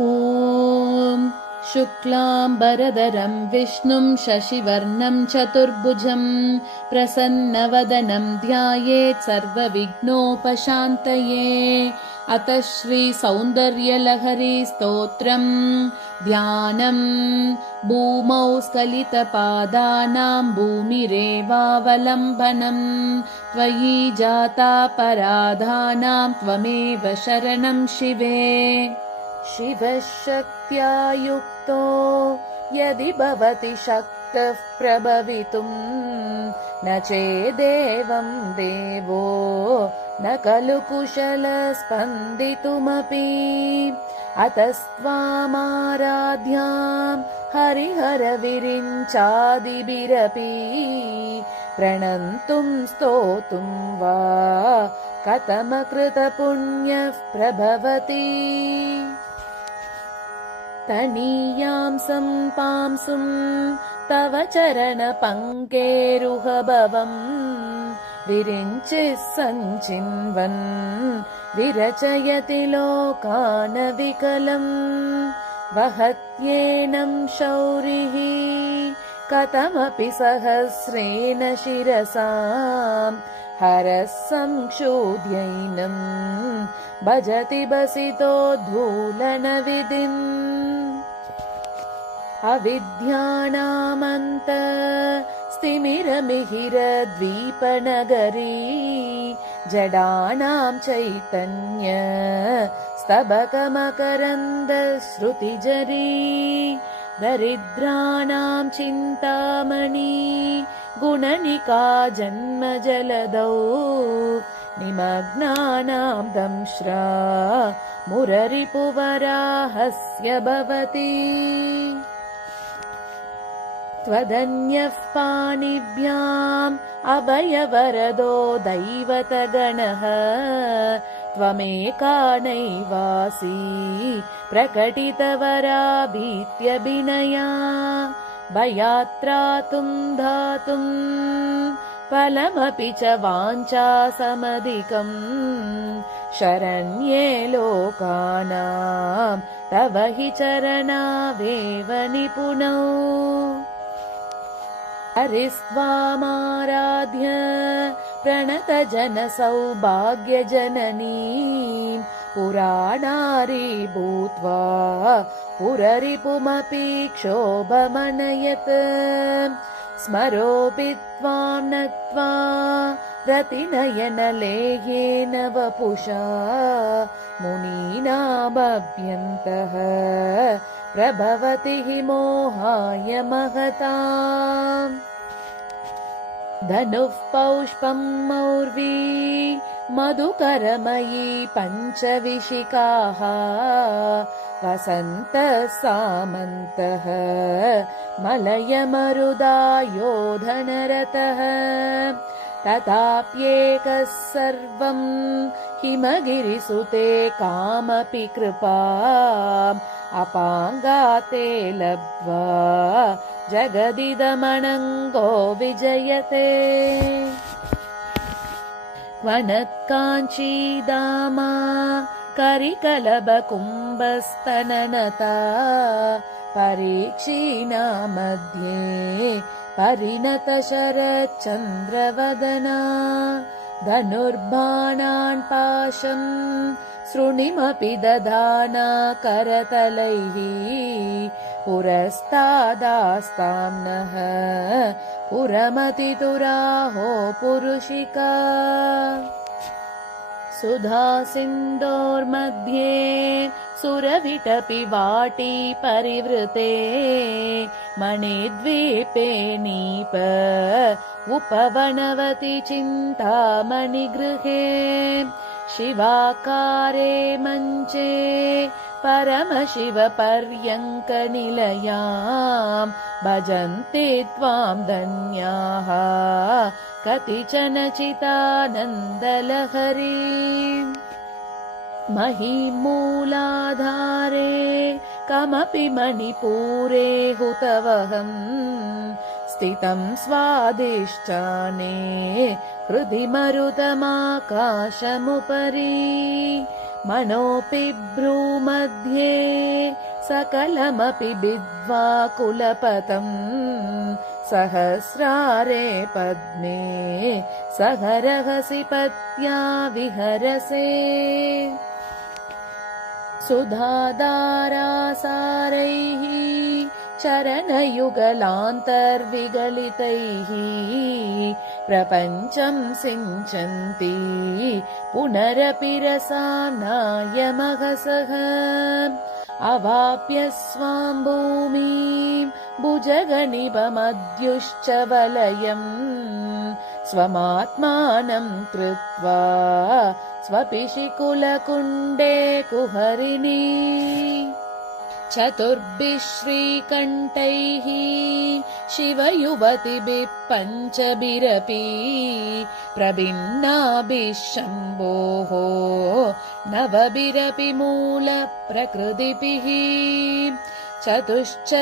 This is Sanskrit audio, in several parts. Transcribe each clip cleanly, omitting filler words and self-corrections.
ॐ शुक्लाम्बरधरं विष्णुं शशिवर्णं चतुर्भुजं प्रसन्नवदनं ध्यायेत् सर्वविघ्नोपशान्तये। अतः श्रीसौन्दर्यलहरी स्तोत्रम् ध्यानम् भूमौ स्खलितपादानां भूमिरेवावलम्बनम् त्वयि जातापराधानां त्वमेव शरणं शिवे। शिवशक्त्या युक्तो यदि भवति शक्तः प्रभवितुम् न चेदेवं देवो न खलु कुशलस्पन्दितुमपि। अतस्त्वामाराध्यां हरिहरविरिञ्चादिभिरपि प्रणन्तुं स्तोतुं वा कथमकृतपुण्यः प्रभवति। तनीयां सम्पांसुं तव चरणपङ्केरुहभवम् विरिञ्चिः सञ्चिन्वन् विरचयति लोकानविकलम्। वहत्येनं शौरिः कथमपि सहस्रेण शिरसाम् हरः संक्षोध्यैनं भजति बसितोद्धूलनविधिम्। अविद्यानामन्त स्तिमिरमिहिरद्वीपनगरी जडानां चैतन्य स्तबकमकरन्दश्रुतिजरी दरिद्राणां चिन्तामणि गुणनिका जन्मजलदौ निमग्नानां दंश्रा मुररिपुवराहस्य भवति। त्वदन्यः पाणिभ्याम् अभयवरदो दैवतगणः त्वमेकानैवासि प्रकटितवराभीत्यभिनया। भयात्रातुं धातुं फलमपि च वाञ्छासमधिकम् शरण्ये लोकानां तव हि चरणावेव निपुणौ। हरिस्त्वामाराध्य प्रणतजनसौभाग्यजननीं पुराणारी भूत्वा पुररिपुमपि क्षोभमनयत्। स्मरोऽपि त्वां नत्वा रतिनयनलेह्येन वपुषा मुनीनामभ्यन्तः प्रभवति हि मोहाय महताम्। धनुः पौष्पं मौर्वी मधुकरमयी पञ्चविशिखाः वसन्तः सामन्तः मलयमरुदायोधनरतः। तथाप्येकः सर्वं हिमगिरिसुते कामपि कृपाम् अपाङ्गाते लब्ध्वा जगदिदमणङ्गो विजयते। वनत्काञ्चीदामा करिकलभकुम्भस्तननता परीक्षीणा मध्ये परिणतशरच्चन्द्रवदना। धनुर्बाणान् पाशं सृणिमपि दधाना करतलैः पुरस्तादास्तां नः पुरमतितुराहो पुरुषिका। सुधा सिन्धोर्मध्ये सुरविटपि वाटी परिवृते मणिद्वीपे नीप उपवनवति चिन्तामणिगृहे। शिवाकारे मञ्चे परमशिवपर्यङ्कनिलयां भजन्ते त्वां धन्याः कतिचन चितानन्दलहरी। महीमूलाधारे कमपि मणिपूरे हुतवहम् स्थितं स्वादिष्टाने हृदि मरुतमाकाशमुपरि। मनोऽपि भ्रूमध्ये सकलमपि विद्वा कुलपतम् सहस्रारे पद्मे सहरहसि पत्या विहरसे सुधाधारासारैः चरणयुगलान्तर्विगलितैः प्रपञ्चं सिञ्चन्ति पुनरपि रसाम्नायमघसः अवाप्य स्वां भूमिं भुजगनिभमद्युश्च वलयम् स्वमात्मानं कृत्वा स्वपिशिकुलकुण्डे कुहरिणी चतुर्भिः श्रीकण्ठैः शिवयुवतिभिः पञ्चभिरपि प्रभिन्नाभिः शम्भोः नवभिरपि मूलप्रकृतिभिः चतुश्चत्वारिंशत्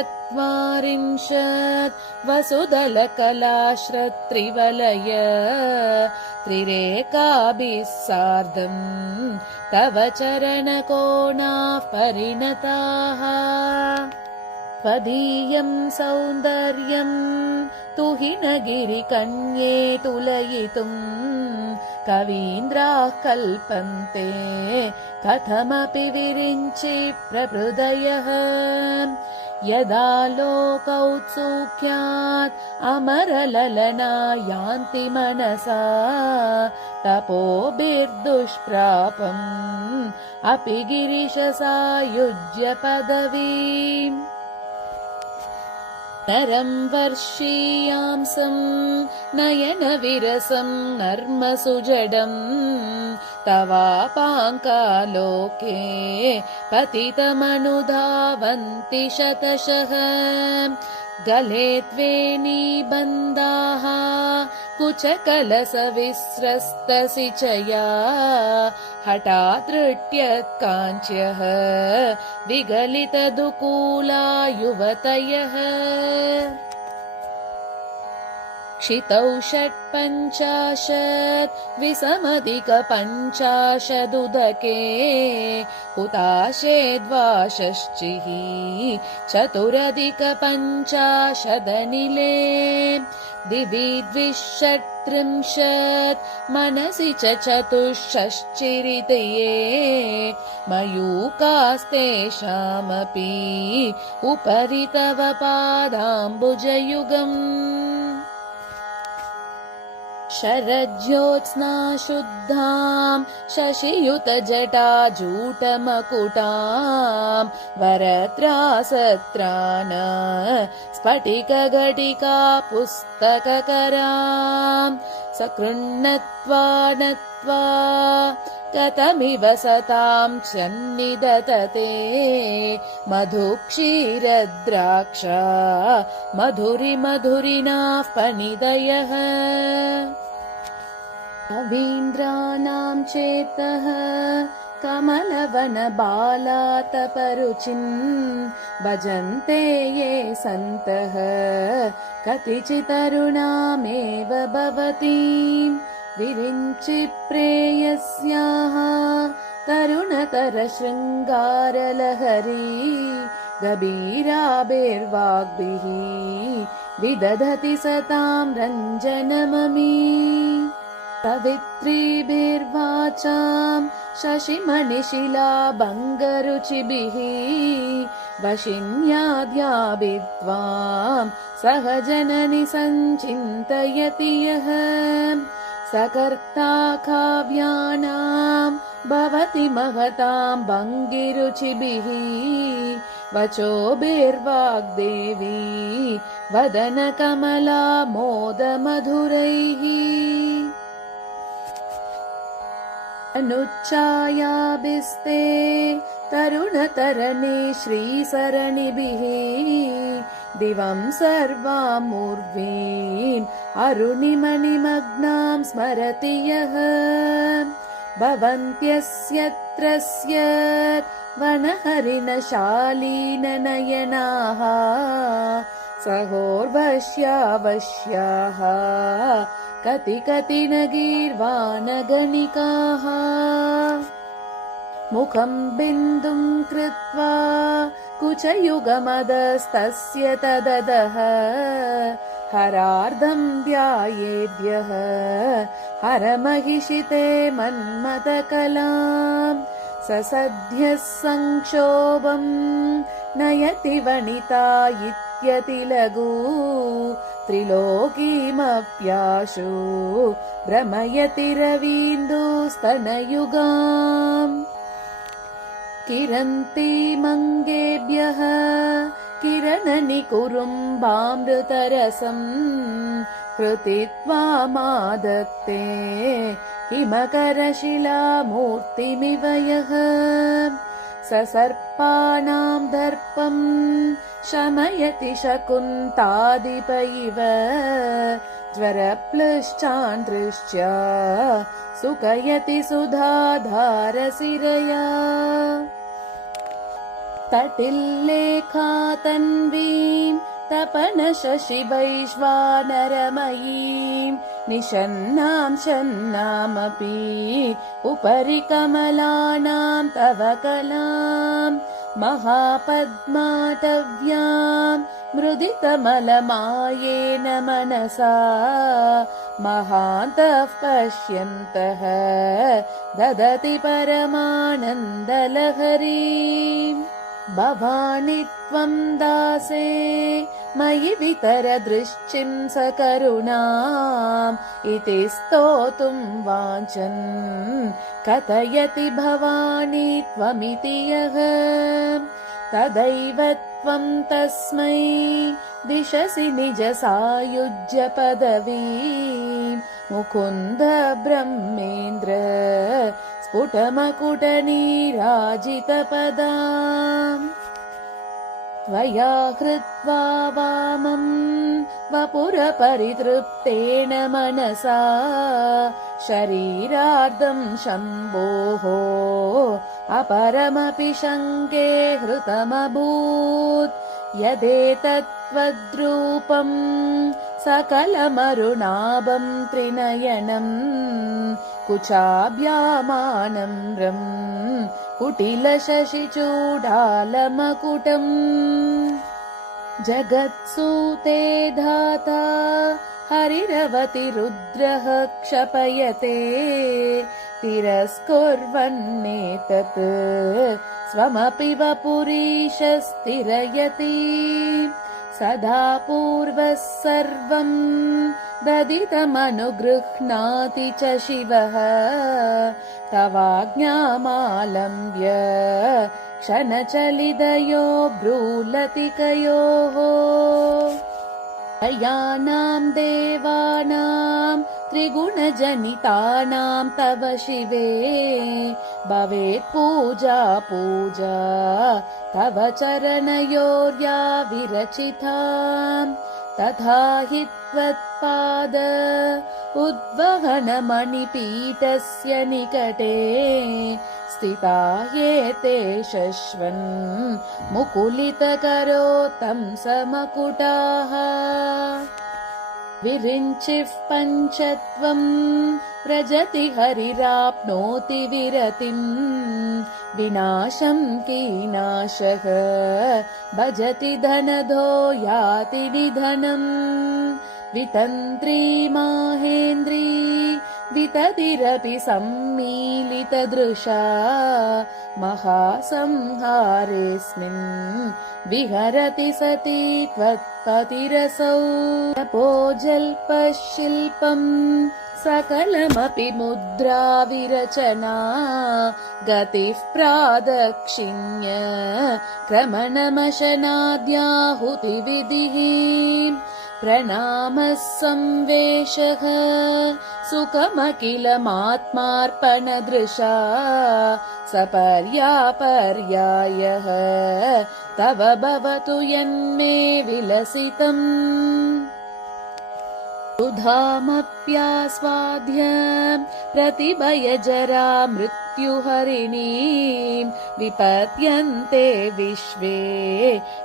वसुदलकलाश्रत्रिवलय त्रिरेकाभिः सार्धम् तव चरणकोणाः परिणताः त्वदीयं सौन्दर्यं तुहिनगिरिकन्ये तुलयितुम् कवीन्द्राः कल्पन्ते कथमपि विरिञ्चि प्रहृदयः यदा लोकौत्सुक्यात् अमरललना यान्ति मनसा तपोभिर्दुष्प्रापम् अपि गिरिशसायुज्य पदवीम् नरं वर्षीयांसं नयनविरसं नर्मसुजडम् तवापाङ्कालोके पतितमनुधावन्ति शतशः गले त्वे निबन्धाः कुचकलसविस्रस्तसिचया हठादृट्यत्काञ्च्यः विगलितदुकूला युवतयः क्षितौ 150 विसमधिकपञ्चाशदुदके हुताशे द्वाषष्टिः चतुरधिकपञ्चाशदनिले दिवि 230 मनसि च 465 मयूकास्तेषामपि उपरि तव पादाम्बुजयुगम् शरज्योत्स्ना शुद्धां शशियुतजटाजूटमकुटां वरत्रासत्राण स्फटिकघटिका पुस्तककरां सकृण्णत्वा नत्वा गतमिव सतां सन्निदधते मधुक्षीरद्राक्षा मधुरिमधुरिणाः फणिदयः कवीन्द्राणां चेतः कमलवनबालातपरुचिन् भजन्ते ये सन्तः कतिचितरुणामेव भवतीं विरिञ्चि प्रेयस्याः तरुणतरशृङ्गारलहरी गभीराभिर्वाग्भिः विदधति सतां रञ्जनममी कवित्रीभिर्वाचां शशिमणिशिला भङ्गरुचिभिः वशिन्याद्याभित्वां सहजननि सञ्चिन्तयति यः सकर्ता काव्यानां भवति महतां भङ्गिरुचिभिः वचोभिर्वाग्देवी वदनकमला मोदमधुरैः अनुच्चायाभिस्ते तरुणतरणे श्रीसरणिभिः दिवं सर्वामूर्वीम् अरुणिमणिमग्नां स्मरति यः भवन्त्यस्यत्रस्य वनहरिणशालीननयनाः सहोर्वश्यावश्याः कति कति न गीर्वाणगणिकाः मुखं बिन्दुं कृत्वा कुचयुगमदस्तस्य तददः हरार्धं ध्यायेद्यः हरमहिषिते मन्मथकलाम् ससद्यः संक्षोभम् नयति वनिता इत्यतिलघु त्रिलोकीमप्याशु भ्रमयति रवीन्दुस्तनयुगाम् किरन्तीमङ्गेभ्यः किरणनिकुरुम्बामृतरसम् हृतित्वामादत्ते हिमकरशिलामूर्तिमिव यः ससर्पाणां दर्पम् शमयति शकुन्तादिप इव ज्वरप्लुश्चान्द्रिश्च सुकयति सुधाधारसिरया तटिल्लेखातन्वीं तपनशशिवैश्वानरमयीं निषन्नां शन्नामपि उपरि कमलानां तव कलां महापद्माटव्यां मृदितमलमायेन मनसा महान्तः पश्यन्तः ददति परमानन्दलहरीम् भवानि त्वं दासे मयि वितरदृश्चिं सकरुणाम् इति स्तोतुं वाञ्छन् कथयति भवानी त्वमिति यः तदैव त्वं तस्मै दिशसि निज सायुज्य पदवीं मुकुन्द ब्रह्मेन्द्र स्फुटमकुटनीराजितपदाम् त्वया हृत्वा वामं वपुरपरितृप्तेन मनसा शरीरार्धं शम्भोः अपरमपि शङ्के हृतमभूत् यदेतत्त्वद्रूपं सकलमरुणाभं त्रिनयनम् कुचाभ्यामानम्रम् कुटिलशशिचूडालमकुटम् जगत्सूते धाता हरिरवति रुद्रः क्षपयते तिरस्कुर्वन्नेतत् स्वमपि वपुरीश स्थिरयति सदा पूर्वः सर्वं ददितमनुगृह्णाति च शिवः तवाज्ञामालम्ब्य क्षणचलितयो भ्रूलतिकयोः त्रयाणां देवानां त्रिगुणजनितानां तव शिवे भवेत् पूजा तव चरणयोर्या विरचिताम् तथा हि त्वत्पाद उद्वहनमणिपीठस्य निकटे स्थिता येते शश्वन् मुकुलितकरोतं समकुटाः विरिञ्चिः पञ्चत्वं व्रजति हरिराप्नोति विरतिम् विनाशं कीनाशः भजति धनधो याति निधनम् वितन्त्री माहेन्द्री विततिरपि सम्मीलितदृशा महासंहारेऽस्मिन् विहरति सती त्वत्पतिरसौ तपोजल्पशिल्पम् सकलमपि मुद्रा विरचना गतिः प्रादक्षिण्य क्रमणमशनाद्याहुतिविधिः प्रणामः संवेशः सुखमखिलमात्मार्पणदृशा सपर्यापर्यायः तव भवतु यन्मे विलसितम् सुधामप्यास्वाद्य प्रतिभयजरा मृत्युहरिणीं विपद्यन्ते विश्वे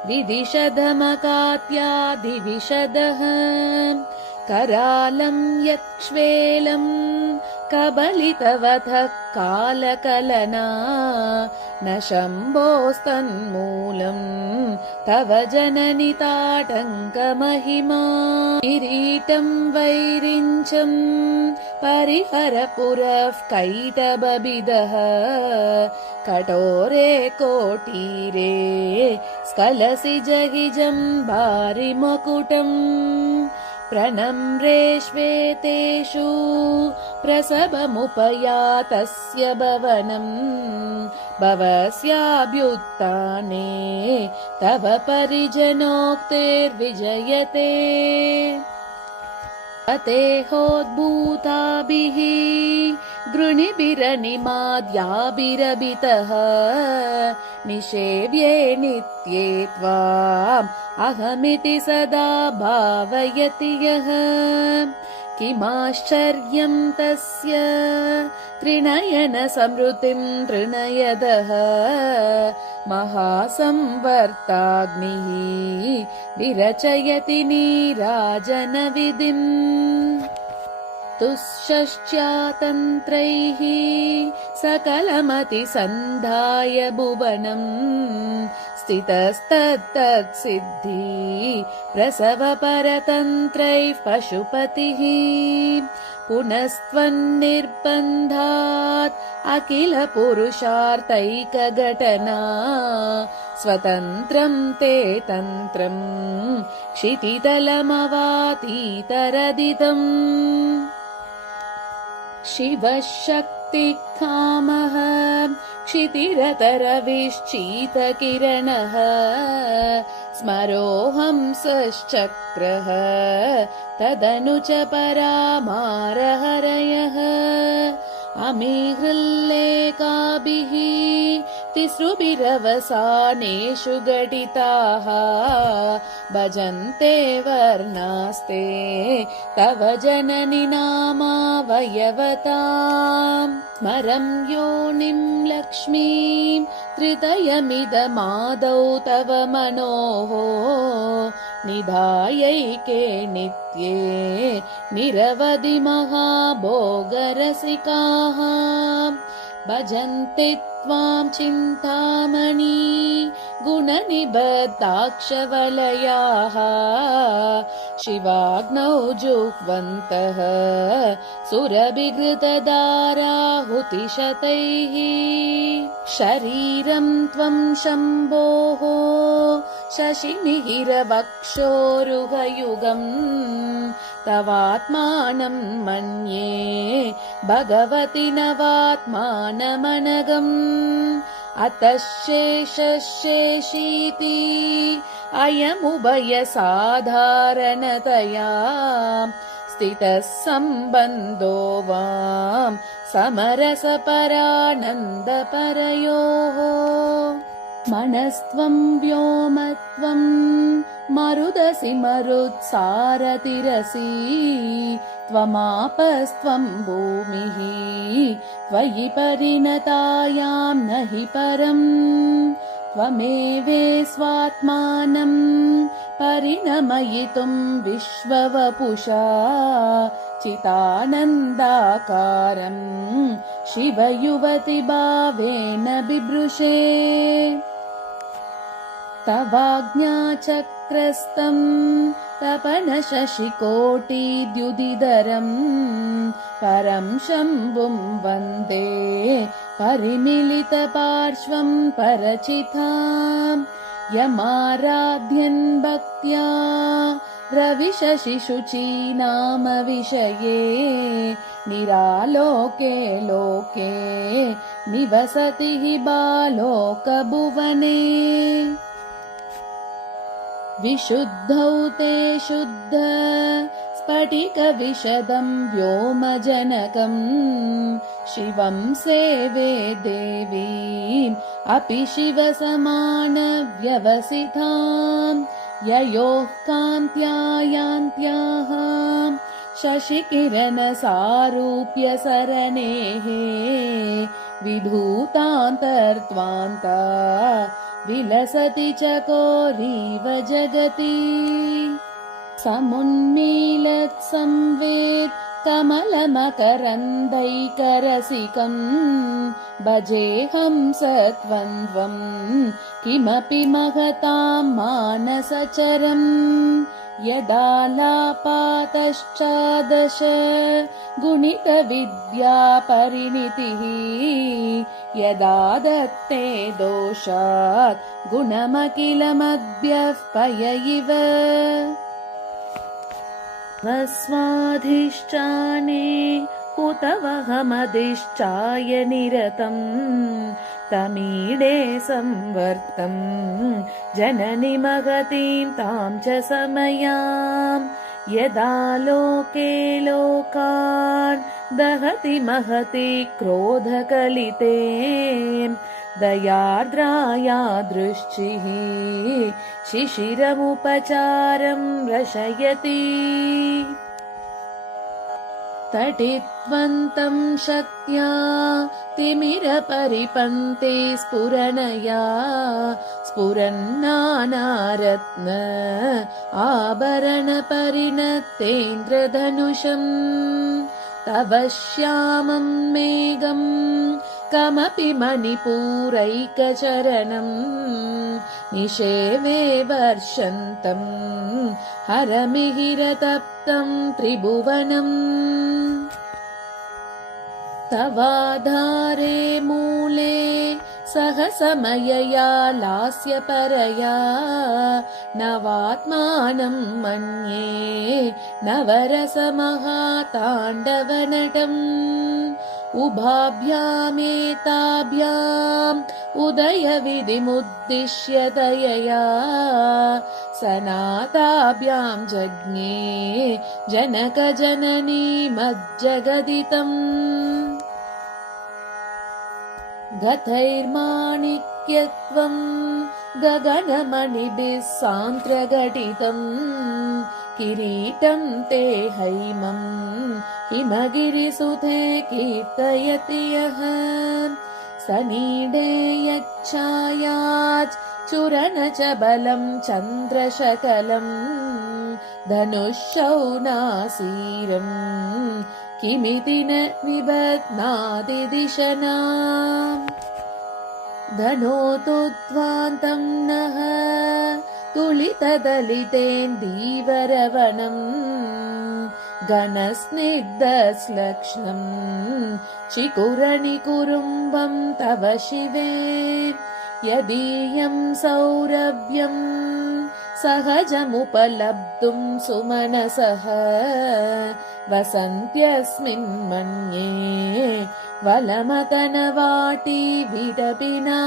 विदिशधमकात्यादिविशदः करालं यक्ष्वेलं कबलितवधः कालकलना न शम्भोस्तन्मूलम् तव जननि ताटङ्कमहिमा किरीटं वैरिञ्चम् परिहरपुरः कैटबबिदः कठोरे कोटीरे स्खलसि जहिजं भारिमकुटम् प्रणम्रेष्वेतेषु प्रसवमुपयातस्य भवनम् भवस्याभ्युत्थाने तव परिजनोक्तिर्विजयते अतेहोद्भूताभिः गृणिभिरनिमाद्याभिरभितः निषेव्ये नित्ये त्वाम् अहमिति सदा भावयति यः किमाश्चर्यं तस्य त्रिनयन समृतिं तृणयदः महासंवर्ताग्निः विरचयति नीराजनविधिम् तुश्चस्यातन्त्रैः सकलमतिसन्धाय भुवनम् स्थितस्तत्तत्सिद्धि प्रसवपरतन्त्रैः पशुपतिः पुनस्त्वन्निर्बन्धात् अखिल पुरुषार्थैकघटना स्वतन्त्रं ते तन्त्रं क्षितितलमवातीतरदितम् शिवः शक्तिकामः क्षितिरतरविश्चितकिरणः स्मरोऽहंसश्चक्रः तदनु च परामारहरयः अमीहृल्लेखाभिः तिसृभिरवसानेषु घटिताः भजन्ते वर्णास्ते तव जननि नामावयवताम् स्मरं योनिं लक्ष्मीं त्रितयमिदमादौ तव मनोः निधायैके नित्ये निरवधि महाभोगरसिकाः भजन्ति त्वां चिन्तामणि गुणनिबद्धाक्षवलयाः शिवाग्नौ जुह्वन्तः सुरभिघृतधाराहुतिशतैः शरीरं त्वं शम्भोः शशिमिहिरवक्षोरुहयुगम् तवात्मानं मन्ये भगवति नवात्मानमनघम् अतः शेषशेषीति अयमुभयसाधारणतया स्थितः सम्बन्धो वां समरसपरानन्दपरयोः मनस्त्वं व्योमत्वं मरुदसि मरुत्सारतिरसि त्वमापस्त्वं भूमिः त्वयि परिणतायां न हि परम् त्वमेवे स्वात्मानं परिणमयितुं विश्ववपुषा चितानन्दाकारं शिवयुवति भावेन बिभृशे तवाज्ञाचक्रस्तं तपनशशिकोटिद्युदिधरम् परं शम्भुं वन्दे परिमिलितपार्श्वं परचिताम् यमाराध्यन् भक्त्या रविशशिशुची नाम विषये निरालोके लोके निवसति हि बालोकभुवने विशुद्धौ ते शुद्ध स्फटिकविशदं व्योमजनकम् शिवं सेवे देवीम् अपि शिवसमानव्यवसिताम् ययोः कान्त्यायान्त्याः शशिकिरणसारूप्यसरणेः विधूतान्तर्त्वान्ता विलसति चकोरीव जगति समुन्मीलत् संवेत् कमलमकरन्दैकरसिकम् भजेऽहं सत्वन्द्वम् किमपि महतां मानसचरम् यदालापातश्चादश गुणितविद्या परिणितिः यदा दत्ते दोषात् गुणमखिलमद्भ्यः पय इव स्वस्वाधिष्ठाने कुतवहमधिष्ठाय निरतम् तमीडे संवर्तम् जननि महतीं तां च समयाम् यदा लोके लोकान् दहति महति क्रोधकलिते दयार्द्राया दृष्टिः शिशिरमुपचारं रशयति तटित्वन्तं शक्त्या तिमिरपरिपन्ते स्फुरनया स्फुरन्नानारत्न आभरणपरिणतेन्द्रधनुषम् तव श्यामं मेघम् कमपि मणिपूरैकचरणम् निषेवे वर्षन्तम् हरमिहिरतप्तं त्रिभुवनम् तवाधारे मूले सहसमयया लास्यपरया नवात्मानं मन्ये नवरसमहाताण्डवनटम् उभाभ्यामेताभ्याम् उदयविधिमुद्दिश्य दयया सनाताभ्यां जज्ञे जनकजननी मज्जगदितम् गतैर्माणिक्यत्वं गगनमणिभिः सान्त्रघटितम् किरीटं ते हैमं हिमगिरिसुते कीर्तयति यः सनीडे यच्छायात् चुरणचबलं चन्द्रशकलं धनुःशौनासीरं किमिति न निबध्नाति दिशना धनोतुध्वान्तं नः तुलितदलितेन्दीवरवनम् घनस्निग्धश्लक्ष्णम् चिकुरनिकुरुम्बं तव शिवे यदीयं सौरभ्यं सहजमुपलब्धुं सुमनसः वसन्त्यस्मिन् मन्ये वलमतनवाटी विडपिना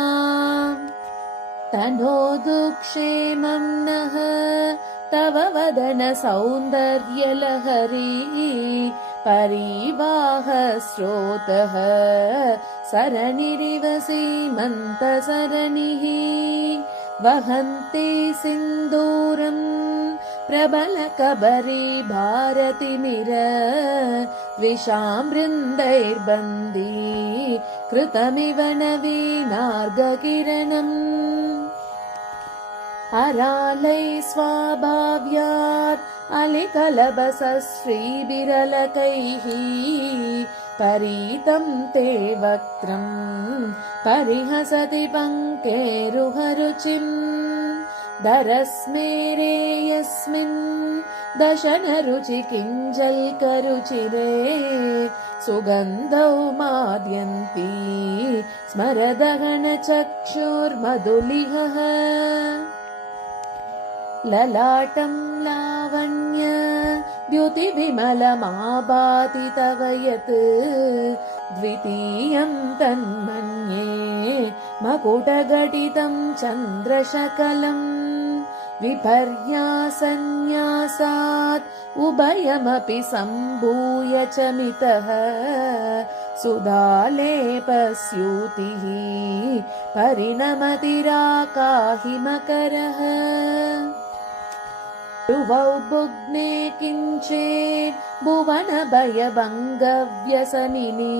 तनोदुक्षेमं नः तव वदन सौन्दर्यलहरी परिवाहस्रोतः सरनिरिव सीमन्तसरणिः वहन्ति सिन्दूरम् प्रबलकबरी भारतिमिर द्विषामृन्दैर्बन्दी कृतमिव नवीनार्गकिरणम् अरालैः स्वाभाव्यात् अलिकलबसश्रीविरलकैः परीतं ते वक्त्रम् परिहसति पङ्केरुहरुचिम् दरस्मेरे यस्मिन् दशनरुचि किञ्जल्करुचिरे सुगन्धौ माद्यन्ती स्मरदहनचक्षुर्मधुलिहः ललाटं लावण्य द्युतिविमलमाभाति तव यत् द्वितीयं तन्मन्ये मकुटघटितं चन्द्रशकलम् विपर्यासन्न्यासात् उभयमपि सम्भूय च मितः सुधालेपस्यूतिः परिणमतिराकाहिमकरः भ्रुवौ भुग्ने किञ्चित् भुवनभयभङ्गव्यसनिनी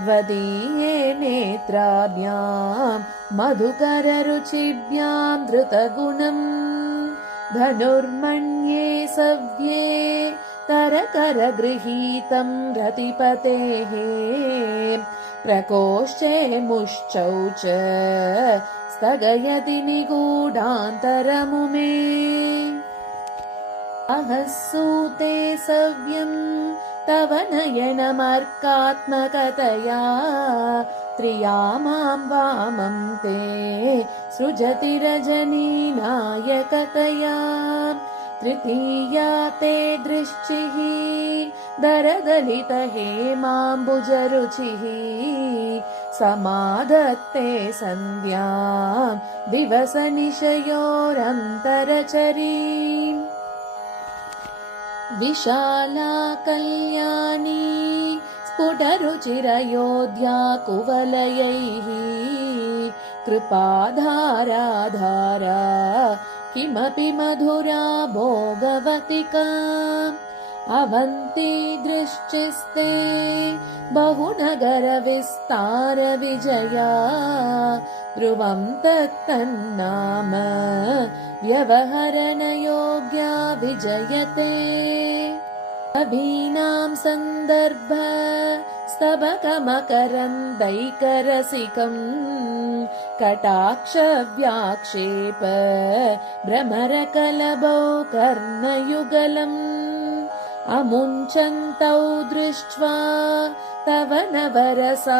त्वदीये नेत्राभ्यां मधुकररुचिभ्यां धृतगुणम् धनुर्मन्ये सव्ये तरकरगृहीतं रतिपतेः प्रकोष्ठे मुष्चौ च स्थगयति निगूढान्तरमुमे अहसूते सव्यं तव नयनमर्कात्मकतया त्रियामां वामं ते सृजति रजनीनायकतया तृतीया ते दृश्चिः दरदलितहेमाम्बुजरुचिः समाधत्ते सन्ध्यां दिवसनिशयोरन्तरचरीम् विशाला कल्याणी स्फुटरुचिरयोध्या कुवलयैः कृपाधाराधारा किमपि मधुरा भोगवतिका अवन्ती दृश्चिस्ते बहुनगरविस्तारविजया ध्रुवं तत्तन्नाम व्यवहरणयोग्या विजयते अभीनां सन्दर्भ स्तबकमकरन्दैकरसिकम् कटाक्षव्याक्षेप भ्रमरकलभौ कर्णयुगलम् अमुञ्चन्तौ दृष्ट्वा तव नवरसास्वादतरलौ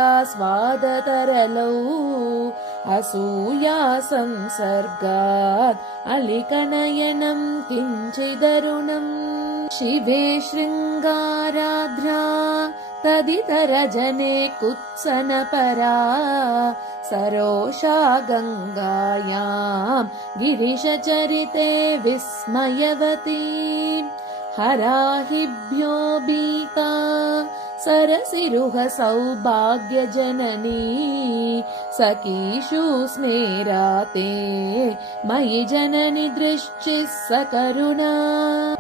असूया संसर्गात् अलिकनयनं किञ्चिदरुणम् शिवे शृङ्गाराध्रा तदितरजने कुत्सनपरा सरोषा गङ्गायां गिरिशचरिते विस्मयवती हराहिभ्यो भीता सरसिरुह सौभाग्यजननी सखीषु स्मेराते मयि जननि दृश्चिः सकरुणा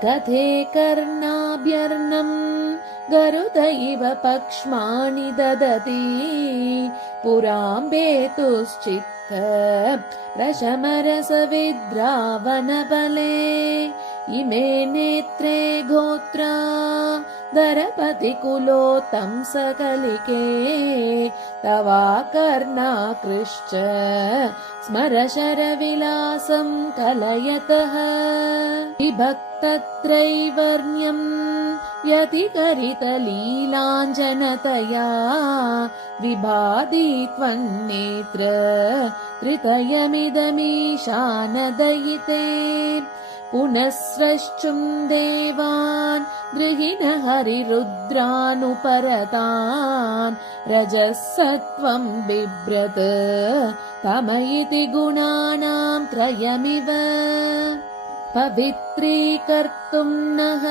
कथे कर्णाभ्यर्णम् गरुड इव पक्ष्माणि ददति पुराम्बेतुश्चित्त रशमरसविद्रावणबले इमे नेत्रे गोत्रा दरपतिकुलोत्तं सकलिके तवाकर्णाकृश्च स्मरशरविलासं कलयतः विभक्तत्रैवर्ण्यम् यतिकरितलीलाञ्जनतया विभाति त्वन्नेत्र त्रितयमिदमीशानदयिते पुनःस्रष्टुं देवान् गृहिण हरिरुद्रानुपरतान् रजः सत्त्वं बिभ्रत तम इति गुणानां त्रयमिव पवित्रीकर्तुं नः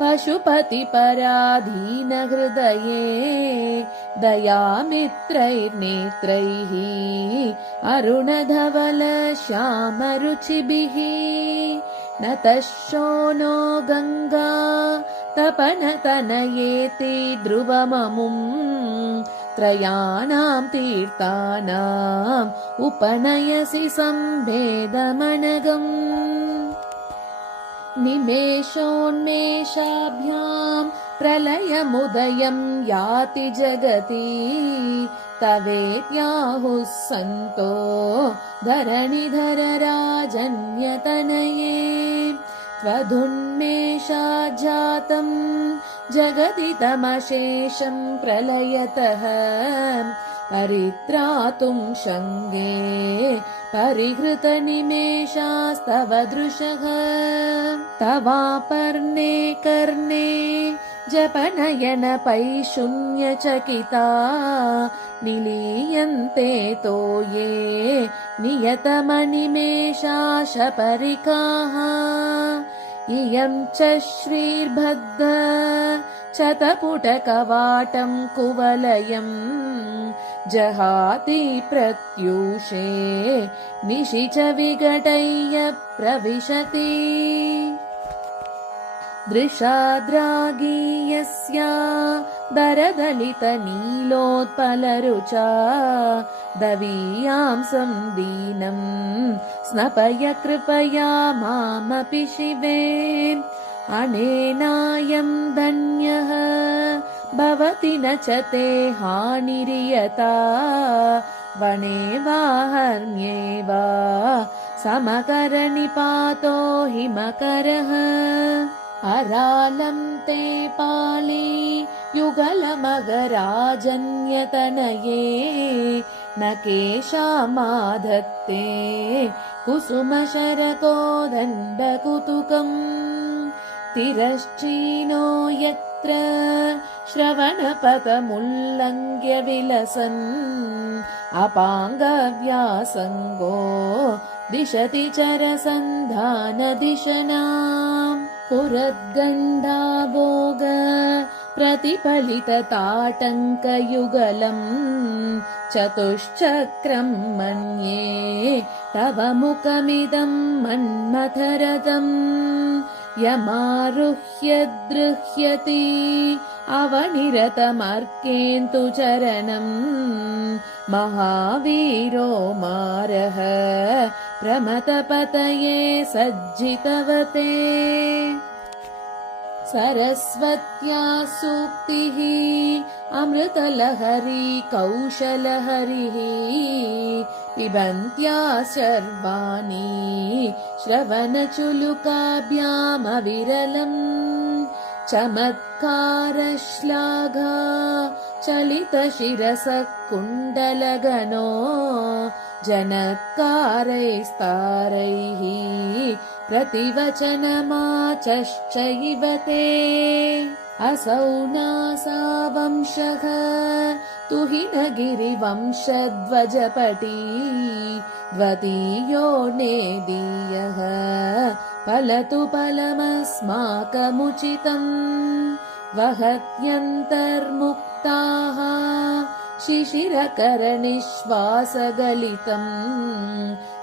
पशुपतिपराधीनहृदये दयामित्रैर्नेत्रैः अरुणधवलश्यामरुचिभिः नतः शोनो गङ्गा तपनतनयेति ध्रुवममुम् त्रयाणां तीर्थानाम् उपनयसि सम्भेदमनगम् निमेषोन्मेषाभ्यां प्रलयमुदयं याति जगति तवेत्याहुः सन्तो धरणिधर राजन्यतनये त्वदुन्मेषाज्जातं जगति तमशेषं प्रलयतः परित्रातुं शङ्गे परिहृतनिमेषास्तव दृशः तवापर्णे कर्णे जपनयनपैशून्यचकिता निलीयन्ते तोये नियतमनिमेषाशपरिकाः इयं च श्रीर्भद्र शतपुटकवाटं कुवलयम् जहाति प्रत्यूषे निशि च विघटय्य प्रविशति दृशाद्रागीयस्या दरदलितनीलोत्पलरुचा दवीयां संदीनं स्नपय कृपया मामपि शिवे अनेनायं धन्यः भवति न च ते हानिरियता वने वा हर्म्ये वा समकरनिपातो हिमकरः अरालं ते पाली युगलमगराजन्यतनये न केशामाधत्ते कुसुमशरकोदण्डकुतुकम् तिरश्चीनो यत्र श्रवणपथमुल्लङ्घ्य विलसन् अपाङ्गव्यासङ्गो दिशति चरसन्धानदिशनाम् पुरद्गण्डाभोग प्रतिफलितताटङ्कयुगलम् चतुश्चक्रम् मन्ये तव मुखमिदं मन्मथरथम् यमारुह्य दृह्यति अवनिरतमर्केन्तु चरणम् महावीरो मारः प्रमथपतये सज्जितवते सरस्वत्या सूक्तिः अमृतलहरी कौशलहरिः पिबन्त्या सर्वाणि श्रवणचुलुकाभ्यामविरलम् चमत्कारश्लाघा चलितशिरसः कुण्डलगनो जनत्कारैस्तारैः प्रतिवचनमाचश्चैव ते असौ नासा वंशः तुहिनगिरिवंशध्वजपटी द्वितीयो नेदीयः फलतु फलमस्माकमुचितम् वहत्यन्तर्मुक्ताः शिशिरकरनिश्वासगलितम्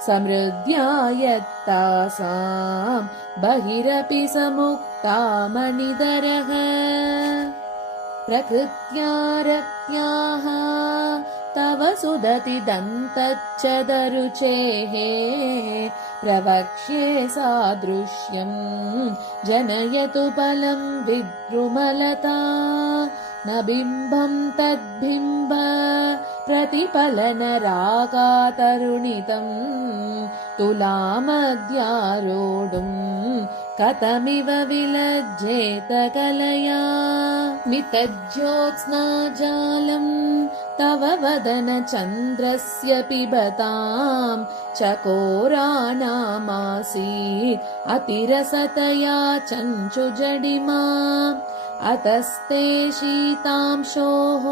समृद्ध्यायत्तासाम् बहिरपि समुक्तामणिधरः प्रकृत्या रत्याः तव सुदति दन्तच्च दरुचेः प्रवक्ष्ये सादृश्यम् जनयतु फलम् विद्रुमलता न बिम्बम् तद्बिम्ब प्रतिफलनरागातरुणितम् तुलामद्यारोढुम् कथमिव विलज्जेत कलया मितज्योत्स्नाजालम् तव वदन चन्द्रस्य पिबताम् चकोरानामासीत् अतिरसतया चञ्चुजडिमा अतस्ते शीतांशोः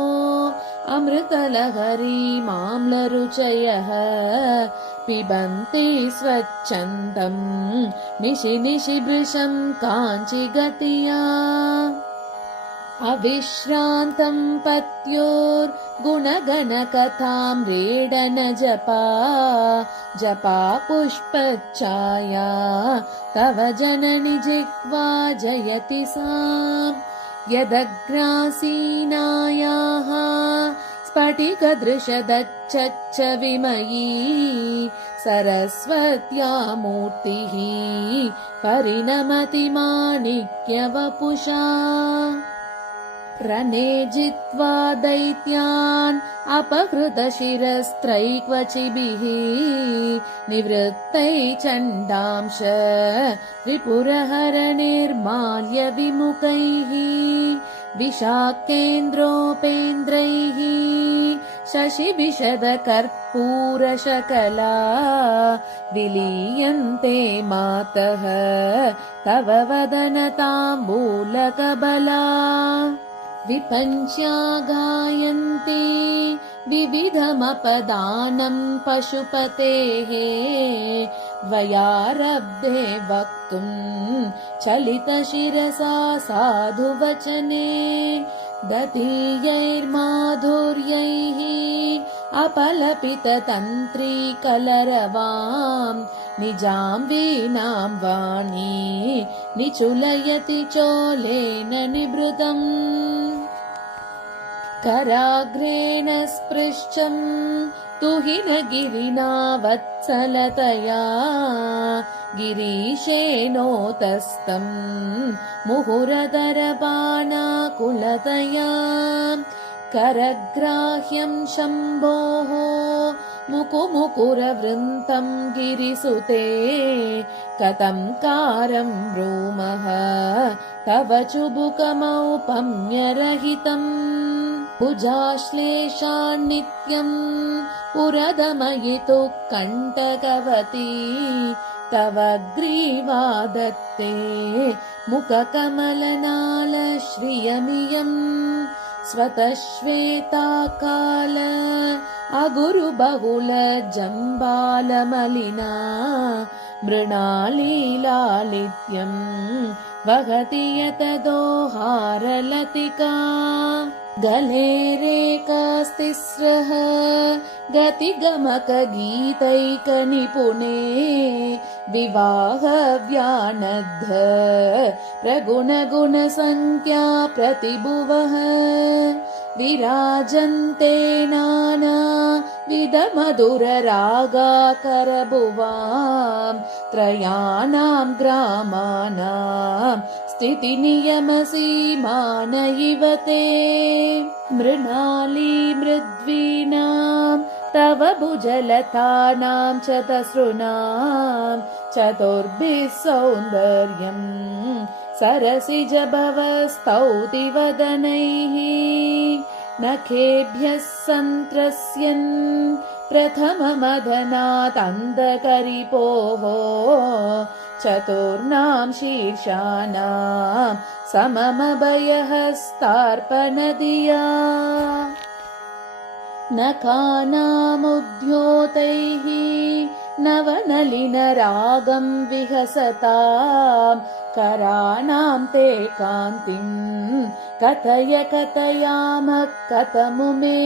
अमृतलहरीमाम्लरुचयः पिबन्ति स्वच्छन्दम् निशि निशि भृशम् काञ्चिगतिया अविश्रान्तम् पत्योर्गुणगणकथाम् रेडन जपा पुष्पच्छाया तव जननि जिह्वा जयति सा यदग्रासीनायाः स्फटिकदृशदच्छच्च विमयी सरस्वत्या मूर्तिः परिणमति माणिक्यवपुषा रणे जित्वा दैत्यान् अपहृतशिरस्त्रैक्वचिभिः निवृत्तै चण्डांश त्रिपुरहरनिर्माल्य विमुखैः विशाक्तेन्द्रोपेन्द्रैः शशिविशदकर्पूरशकला विलीयन्ते मातः तव वदनताम्बूलकबला विपञ्च्या गायन्ति विविधमपदानम् पशुपतेः द्वयारब्धे वक्तुम् चलितशिरसा साधुवचने दधीयैर्माधुर्यैः अपलपिततन्त्रीकलरवाम् निजाम् वीणाम् वाणी निचुलयति चोलेन निभृतम् कराग्रेण स्पृश्यम् तुहिनगिरिना वत्सलतया गिरीशेनोतस्तम् मुहुरदरबाणाकुलतया करग्राह्यं शम्भोः मुकुमुकुरवृन्तं गिरिसुते कथं कारं ब्रूमः तव चुबुकमौपम्यरहितम् भुजाश्लेषान्नित्यम् पुरदमयितुः कण्टकवती तव ग्रीवा दत्ते मुखकमलनालश्रियमियम् स्वतः श्वेताकाल अगुरुबहुल जम्बालमलिना मृणालीलालित्यम् वहति यतदोहारलतिका गलेरेकास्तिस्रः गतिगमकगीतैकनिपुणे विवाहव्यानद्ध प्रगुणगुणसङ्ख्या प्रतिभुवः विराजन्ते नाना विधमधुररागाकरभुवां त्रयाणां ग्रामाणां स्थितिनियमसीमान इव ते मृणाली मृद्वीनां तव भुजलतानां चतसृणां चतुर्भिः सौन्दर्यम् सरसिजभवस्तौति वदनैः नखेभ्यः सन्त्रस्यन् प्रथममदनादन्दकरिपोः चतुर्णां शीर्षाणां सममभयहस्तार्पणधिया नखानामुद्योतैः नवनलिनरागं विहसतां कराणां ते कान्तिं कथय कथयामः कथमुमे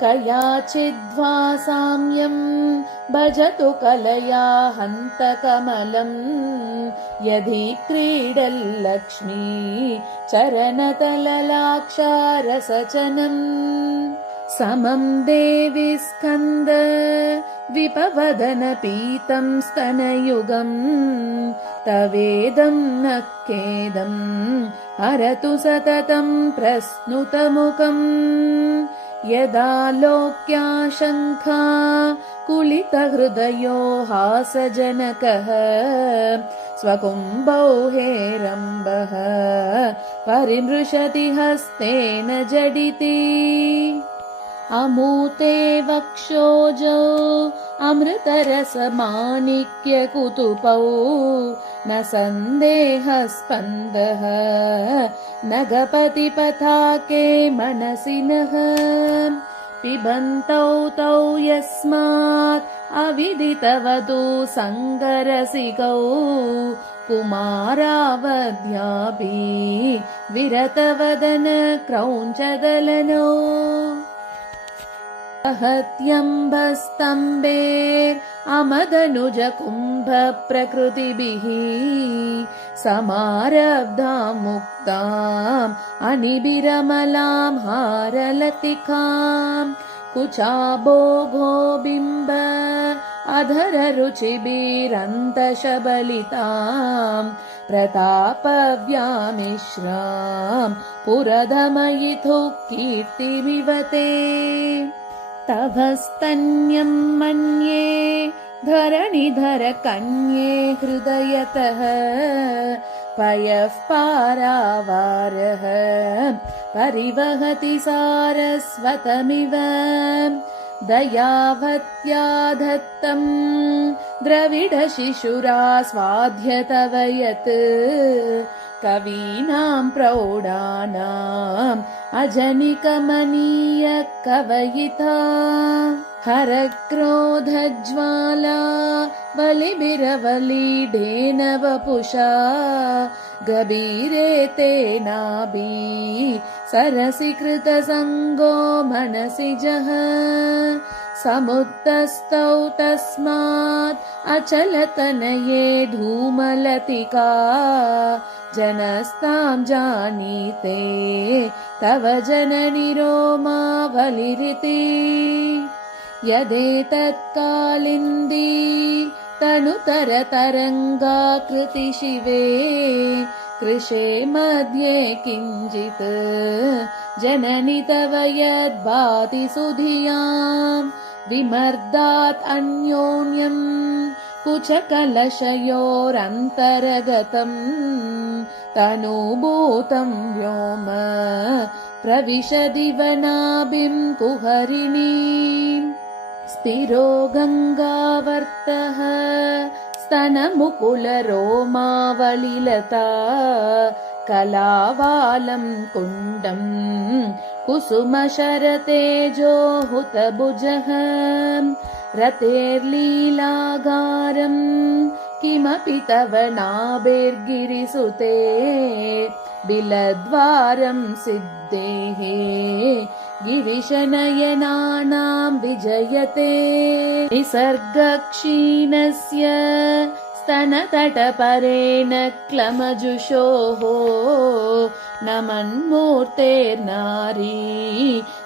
कयाचिद्वा साम्यं भजतु कलया हन्तकमलं यदि क्रीडल्लक्ष्मी चरणतललाक्षारसचनम् समं देवि स्कन्द विपवदन पीतं स्तनयुगम् तवेदं न खेदम् हरतु सततं प्रस्नुतमुखम् यदा लोक्याशङ्का कुलितहृदयो हासजनकः स्वकुम्भौ हेरम्बः परिमृशति हस्तेन जडिति अमूते वक्षोजौ अमृतरसमाणिक्यकुतुपौ न सन्देहस्पन्दः नगपतिपताके मनसि नः पिबन्तौ तौ यस्मात् अविदितवधू सङ्गरसिकौ कुमारावध्यापि विरतवदन क्रौञ्चदलनौ अहत्यम्बस्तम्बेर् अमदनुज कुम्भ प्रकृतिभिः समारब्धां मुक्ताम् अनिबिरमलां हारलतिकां कुचाभोगो बिम्ब अधर रुचिभिरन्तशबलितां प्रतापव्यामिश्रां पुरधमयितुः कीर्तिमिवते तव स्तन्यं मन्ये धरणिधर कन्ये हृदयतः पयः पारावारः परिवहति सारस्वतमिव दयावत्या दत्तं द्रविडशिशुरास्वाद्य तव यत् कवीनां प्रौढानाम् अजनिकमनीय कवयिता हरक्रोधज्वाला बलिभिरवलीढेन वपुषा गभीरे तेनाभि सरसि कृतसङ्गो मनसि जः समुत्तस्तौ तस्मात् अचलतनये धूमलतिका जनस्तां जानीते तव जननि रोमावलिरिति यदेतत्कालिन्दी तनुतरतरङ्गाकृति शिवे कृशे मध्ये किञ्चित् जननि तव यद्भाति सुधियाम् विमर्दात् अन्योन्यम् कुचकलशयोरन्तरगतम् तनुभूतम् व्योम प्रविशदिव नाभिम् कुहरिणीम् स्थिरो गङ्गावर्तः स्तनमुकुलरोमावलिलता कलावालम् कुण्डम् कुसुमशरतेजो हुतभुजः रतेर्लीलागारम् किमपि तव नाभिर्गिरिसुते बिलद्वारम् सिद्धेः गिरिशनयनानाम् विजयते निसर्गक्षीणस्य स्तनतटपरेण क्लमजुषोः नमन्मूर्तेर्नारी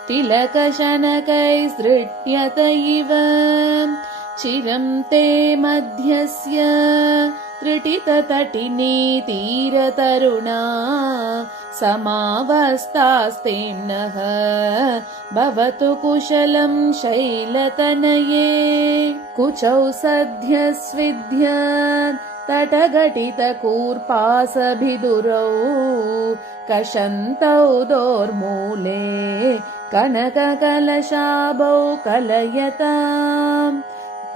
तिलकशनकैसृट्यत इव चिरं ते मध्यस्य त्रिटिततटिनी तीरतरुणा समावस्थास्तेम्नः भवतु कुशलं शैलतनये कुचौ सद्यस्विद्य तटघटितकूर्पासभिदुरौ कषन्तौ दोर्मूले कनककलशाभौ कलयताम्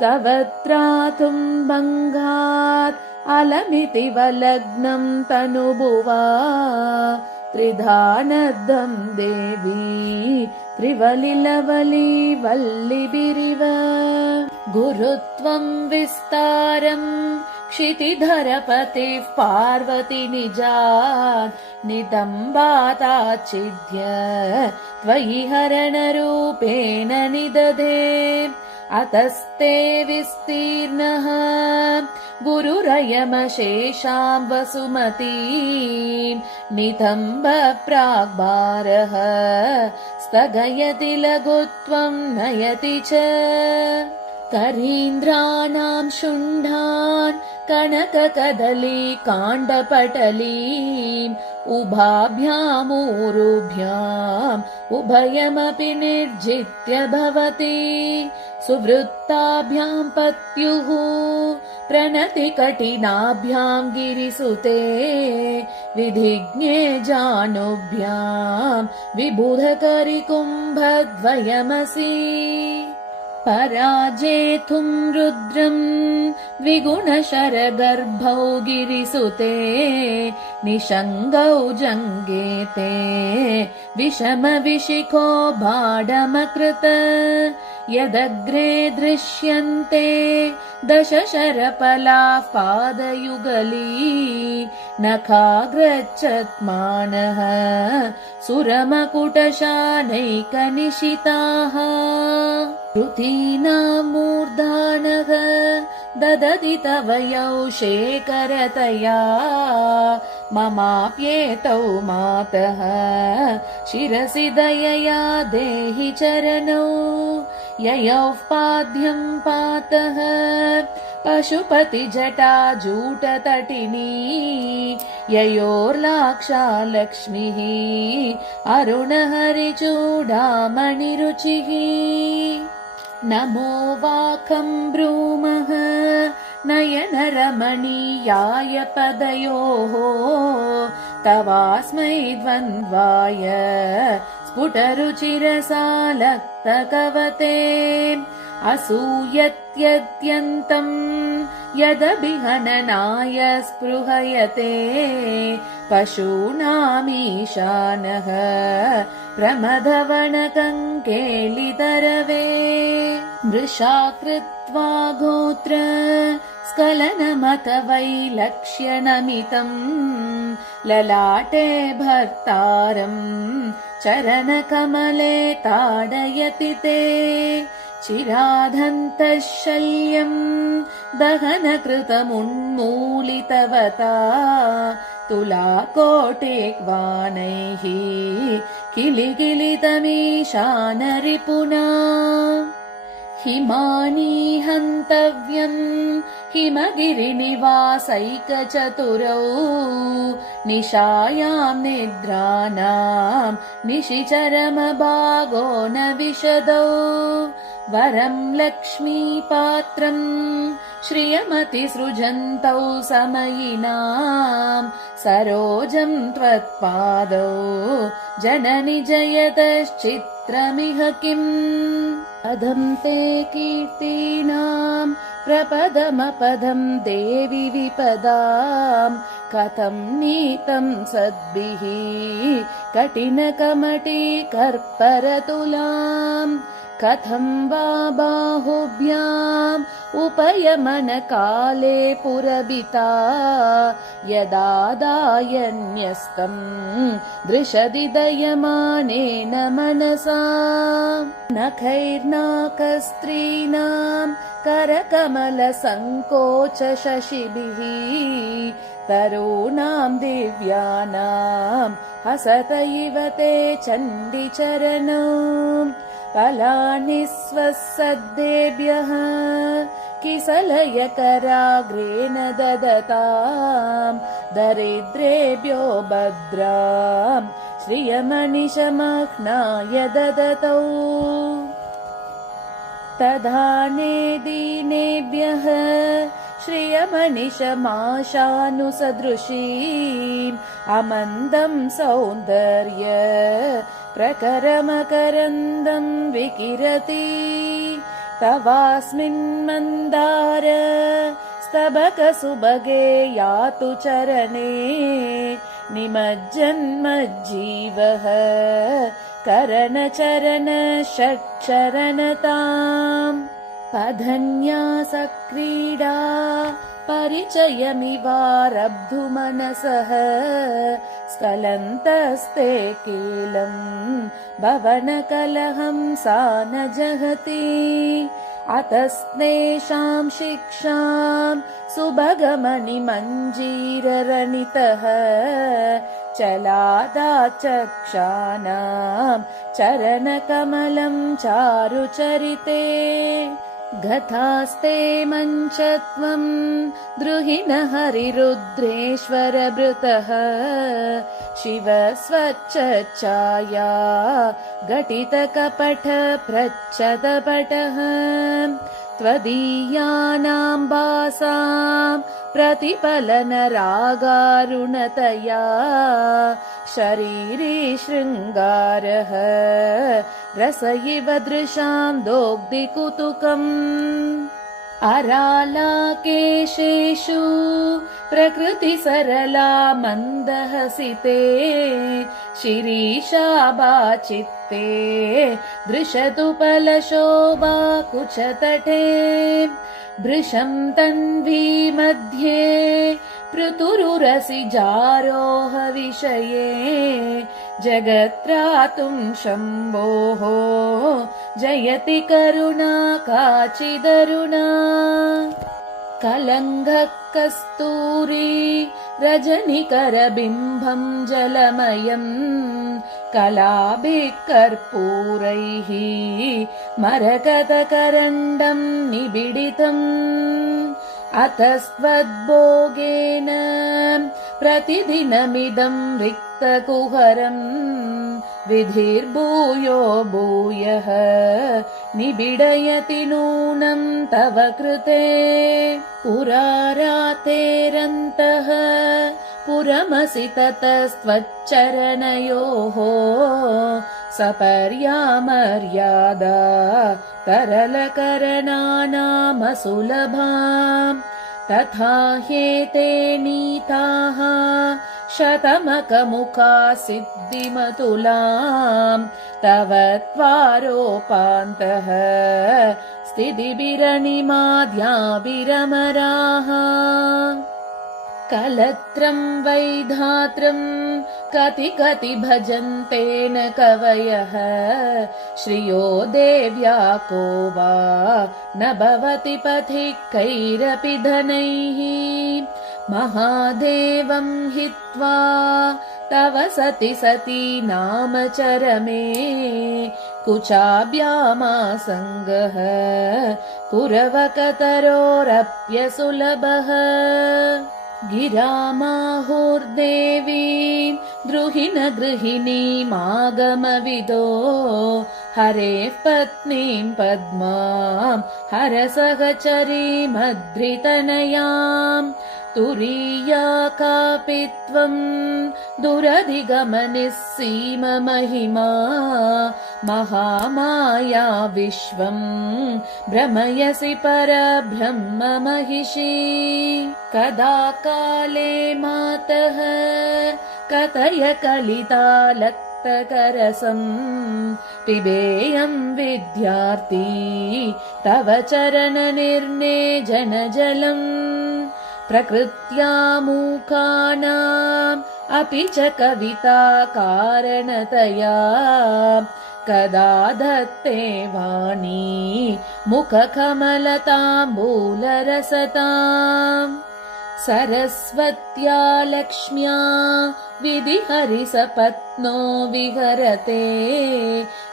तव त्रातुम् भङ्गात् अलमिति वलग्नम् तनुभुवा त्रिधानद्धम् देवी त्रिवलिलवली वल्लिभिरिव गुरुत्वम् विस्तारम् क्षितिधरपतिः पार्वती निजात् नितम्बाताच्छिद्य त्वयि हरणरूपेण निदधे अतस्ते विस्तीर्णः गुरुरयमशेषाम् वसुमतीम् नितम्ब प्राग्भारः स्थगयति लघुत्वम् नयति च करीन्द्राणाम् शुण्डान् कनककदली काण्डपटलीम् उभाभ्यामूरुभ्याम् उभयमपि निर्जित्य भवति सुवृत्ताभ्याम् पत्युः प्रणति कठिनाभ्याम् गिरिसुते विधिज्ञे जानुभ्याम् विबुधकरिकुम्भद्वयमसि पराजेतुम् रुद्रम् द्विगुणशरगर्भौ गिरिसुते निषङ्गौ जङ्गेते विषमविशिखो बाढमकृत यदग्रे दृश्यन्ते दशशरपलाः पादयुगली नखाग्रच्छत्मानः सुरमकुटशानैकनिशिताः ऋतीनाम् मूर्धानः ददति तव यौ शेखरतया ममाप्येतौ मातः शिरसि दयया देहि चरणौ ययोः पाद्यम् पातः पशुपतिजटा जूटतटिनी ययोर्लाक्षा लक्ष्मीः अरुणहरिचूडामणिरुचिः नमो वाकम् ब्रूमः नयनरमणीयाय पदयोः तवास्मै द्वन्द्वाय स्फुटरुचिरसालक्तकवते असूयत्यत्यन्तम् यदभिहननाय स्पृहयते पशूनामीशानः प्रमदवनकङ्केलितरवे मृषा कृत्वा गोत्र स्खलनमत वैलक्ष्यनमितम् ललाटे भर्तारम् चरणकमले ताडयति ते चिराधन्तः शल्यम् दहनकृतमुन्मूलितवता तुलाकोटिक्वानैः किलिकिलितमीशानरिपुना हिमानी हन्तव्यम् हिमगिरिनिवासैकचतुरौ निशायां निद्राणाम् निशिचरमभागो न विशदौ वरं लक्ष्मीपात्रम् श्रियमतिसृजन्तौ समयिनाम् सरोजं त्वत्पादौ जननि जयतश्चित्रमिह किम् अधं ते कीर्तीनाम् प्रपदमपदं देवि विपदाम् कथं नीतं सद्भिः कठिनकमटिकर्परतुलाम् कथं वा बाहुभ्याम् उपयमनकाले पुरबिता यदादायन्यस्तम् दृशदि दयमानेन मनसा नखैर्नाकस्त्रीणाम् करकमलसङ्कोच शशिभिः तरूणाम् दिव्यानाम् हसत इव ते चण्डिचरणौ फलानि स्वसद्देभ्यः किसलयकराग्रेण ददताम् दरिद्रेभ्यो भद्राम् श्रियमनिशमह्नाय ददतौ तदाने दीनेभ्यः श्रियमनिशमाशानुसदृशीम् अमन्दं सौन्दर्य प्रकरमकरन्दं विकिरति तवास्मिन् मन्दार स्तबकसुभगे यातु चरणे निमज्जन्मज्जीवः करणचरण षट्चरणताम् पधन्यासक्रीडा परिचयमिवारब्धुमनसः स्खलन्तस्ते कीलम् भवनकलहं सा न जहति अतस्तेषां शिक्षां सुभगमणिमञ्जीररणितः चलादाचक्षाणां चरणकमलं चारुचरिते गतास्ते मञ्चत्वं द्रुहिण हरिरुद्रेश्वरभृतः शिव स्वच्छाया घटितकपट प्रच्छदपटः त्वदीयानां भासां प्रतिफलनरागारुणतया शरीरे शृङ्गारः रस इव दृशां दोग्धिकुतुकम् अरालाकेशेषु प्रकृतिसरला मन्दहसिते शिरीशाभाचित्ते दृशतु फलशोभा कुचतटे भृशं तन्वी मध्ये पृतुरुरसिजारोह विषये जगत्रातुं शम्भोः जयति करुणा काचिदरुणा कलङ्घः कस्तूरी रजनिकरबिम्बं जलमयम् कलाभिः कर्पूरैः मरकतकरण्डं निबिडितम् अतस्त्वद्भोगेन प्रतिदिनमिदं रिक्तकुहरम् विधिर्भूयो भूयः निबिडयति नूनं तव कृते पुरारातेरन्तः पुरमसि ततस्त्वच्चरणयोः सपर्यामर्यादा तरलकरणानामसुलभाम् तथा ह्येते नीताः शतमकमुखा सिद्धिमतुलाम् तव त्वारोपान्तः स्थितिभिरनिमाद्याभिरमराः कलत्रं वैधात्रं कति कति भजन्ते न कवयः श्रियो देव्या को वा न भवति पथिकैरपि धनैः महादेवं हित्वा तव सति सती नाम चरमे कुचाभ्यामासङ्गः कुरवकतरोरप्यसुलभः गिरामाहुर्देवी द्रुहिण गृहिणीमागमविदो हरेः पत्नीं पद्मां हरसहचरीमद्रितनयाम् तुरीया कापि त्वं दुरधिगमनिस्सीममहिमा महामाया विश्वं भ्रमयसि परब्रह्ममहिषी कदा काले मातः कथय कलितालक्तकरसं पिबेयं विद्यार्थी तव चरणनिर्नेजनजलम् प्रकृत्या मूकानाम् अपि च कविता कारणतया कदा दत्ते वाणी मुखकमलताम्बूलरसताम् सरस्वत्या लक्ष्म्या विधिहरिसपत्नो विहरते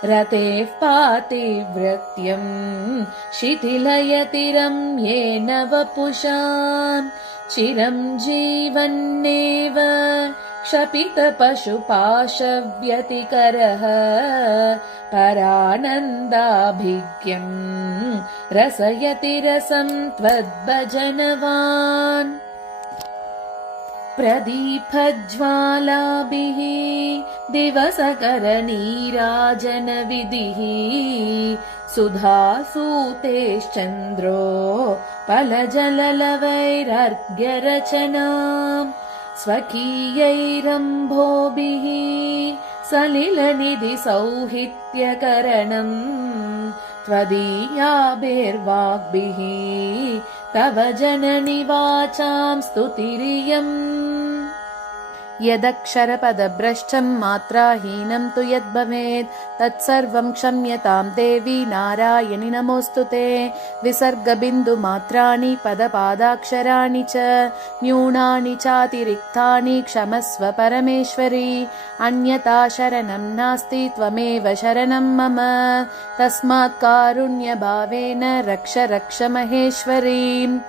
रतेः पातिव्रत्यम् शिथिलयति रम्येन वपुषा चिरं जीवन्नेव क्षपितपशुपाशव्यतिकरः परानन्दाभिज्ञम् रसयति रसं त्वद्भजनवान् प्रदीपज्वालाभिः दिवसकरनीराजनविधिः सुधासूतेश्चन्द्रो फलजललवैरर्घ्यरचनाम् स्वकीयैरम्भोभिः सलिलनिधिसौहित्यकरणम् त्वदीयाभिर्वाग्भिः तव जननि वाचां स्तुतिरियम् यदक्षरपदभ्रष्टं मात्राहीनं तु यद्भवेत् तत्सर्वं क्षम्यतां देवी नारायणि नमोऽस्तुते विसर्गबिन्दुमात्राणि पदपादाक्षराणि च न्यूनानि चातिरिक्तानि क्षमस्व परमेश्वरी अन्यथा शरणं नास्ति त्वमेव शरणं मम तस्मात् कारुण्यभावेन रक्ष रक्ष महेश्वरीम्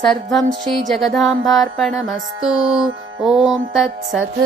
सर्वं श्रीजगदाम्बार्पणमस्तु ॐ तत्सत्।